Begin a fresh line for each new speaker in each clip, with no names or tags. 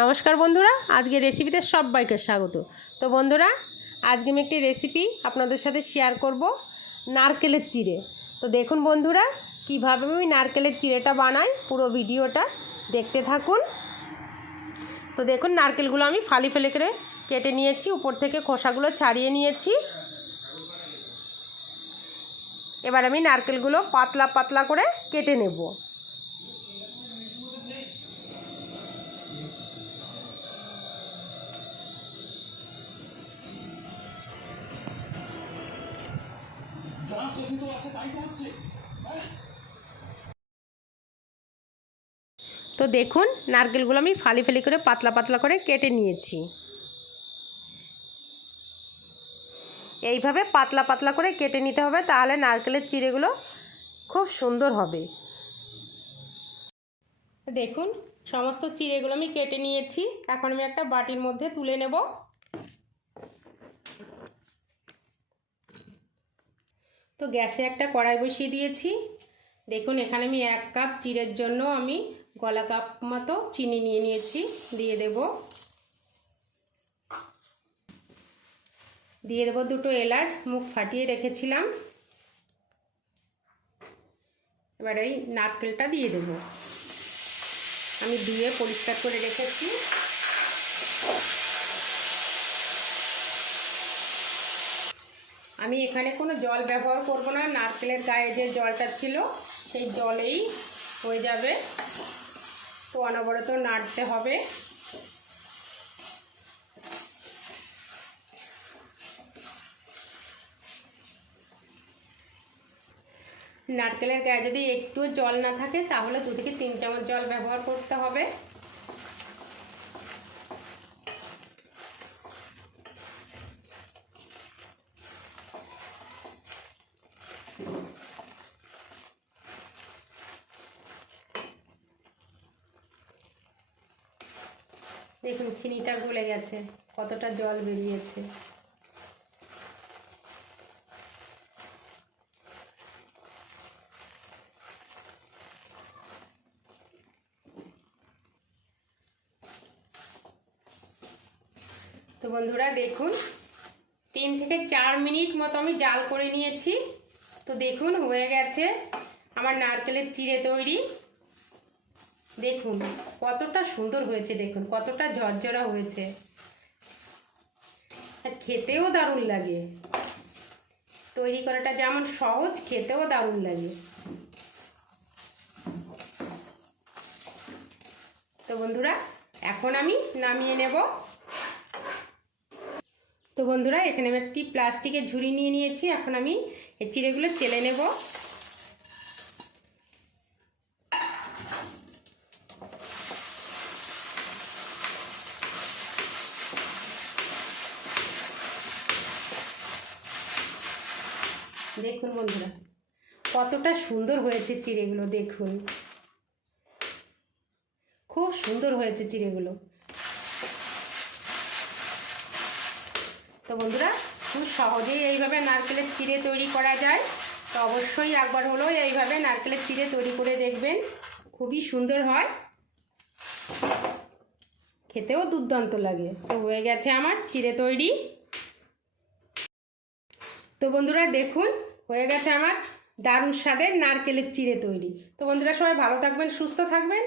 নমস্কার বন্ধুরা আজকে রেসিপিতে সবাইকে স্বাগত। তো বন্ধুরা, আজকে আমি একটি রেসিপি আপনাদের সাথে শেয়ার করব নারকেলের চিড়ে। তো দেখুন বন্ধুরা, কীভাবে আমি নারকেলের চিড়েটা বানাই, পুরো ভিডিওটা দেখতে থাকুন। তো দেখুন, নারকেলগুলো আমি ফালি ফেলে করে কেটে নিয়েছি, উপর থেকে খোসাগুলো ছাড়িয়ে নিয়েছি। এবার আমি নারকেলগুলো পাতলা পাতলা করে কেটে নেব।
তো হচ্ছে
তো দেখুন, নারকেলগুলো আমি ফালি ফালি করে, পাতলা পাতলা করে কেটে নিয়েছি। এইভাবে পাতলা পাতলা করে কেটে নিতে হবে, তাহলে নারকেলের চিড়েগুলো খুব সুন্দর হবে। দেখুন, সমস্ত চিড়েগুলো আমি কেটে নিয়েছি। এখন আমি একটা বাটির মধ্যে তুলে নেব। তো গ্যাসে একটা কড়াই বসিয়ে দিয়েছি। দেখুন, এখানে আমি এক কাপ চিড়ের জন্য আমি গলা কাপ মতো চিনি নিয়ে নিয়েছি, দিয়ে দেব। দিয়ে দেবো দুটো এলাচ, মুখ ফাটিয়ে রেখেছিলাম। এবার ওই নারকেলটা দিয়ে দেব। আমি ধুয়ে পরিষ্কার করে রেখেছি। আমি এখানে কোনো জল ব্যবহার করব না। নারকেলের গায়ে যে জলটা ছিল, সেই জলেই হয়ে যাবে। তো অনবরত নাড়তে হবে। নারকেলের গায়ে যদি একটু জল না থাকে, তাহলে দু থেকে তিন চামচ জল ব্যবহার করতে হবে। দেখুন, চিনিটা গলে গেছে, কতটা জল বেরিয়েছে। তো বন্ধুরা, দেখুন, তিন থেকে চার মিনিট মতো আমি জাল করে নিয়েছি। তো দেখুন, হয়ে গেছে আমার নারকেলের চিড়ে তৈরি। দেখুন, কতটা সুন্দর হয়েছে, দেখুন, কতটা ঝরঝরা হয়েছে। খেতেও দারুণ লাগে। তৈরি করাটা যেমন সহজ, খেতেও দারুণ লাগে। তো বন্ধুরা, এখন আমি নামিয়ে নেব। তো বন্ধুরা, এখানে আমি একটি প্লাস্টিকের ঝুড়ি নিয়ে নিয়েছি। এখন আমি এই চিড়েগুলো চেলে নেব। দেখুন বন্ধুরা, কতটা সুন্দর হয়েছে চিড়েগুলো, দেখুন। খুব সুন্দর হয়েছে চিড়েগুলো। তো বন্ধুরা, খুব সহজেই এইভাবে নারকেলের চিড়ে তৈরি করা যায়। তো অবশ্যই একবার হলেও এইভাবে নারকেলের চিড়ে তৈরি করে দেখবেন, খুবই সুন্দর হয়। খেতেও দুর্দান্ত লাগে। তো হয়ে গেছে আমার চিড়ে তৈরি। তো বন্ধুরা দেখুন, হয়ে গেছে আমার দারুণ স্বাদের নারকেলের চিড়ে তৈরি। তো বন্ধুরা সবাই ভালো থাকবেন, সুস্থ থাকবেন।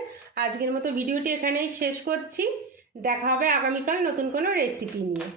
আজকের মতো ভিডিওটি এখানেই শেষ করছি। দেখা হবে আগামীকাল নতুন কোনো রেসিপি নিয়ে।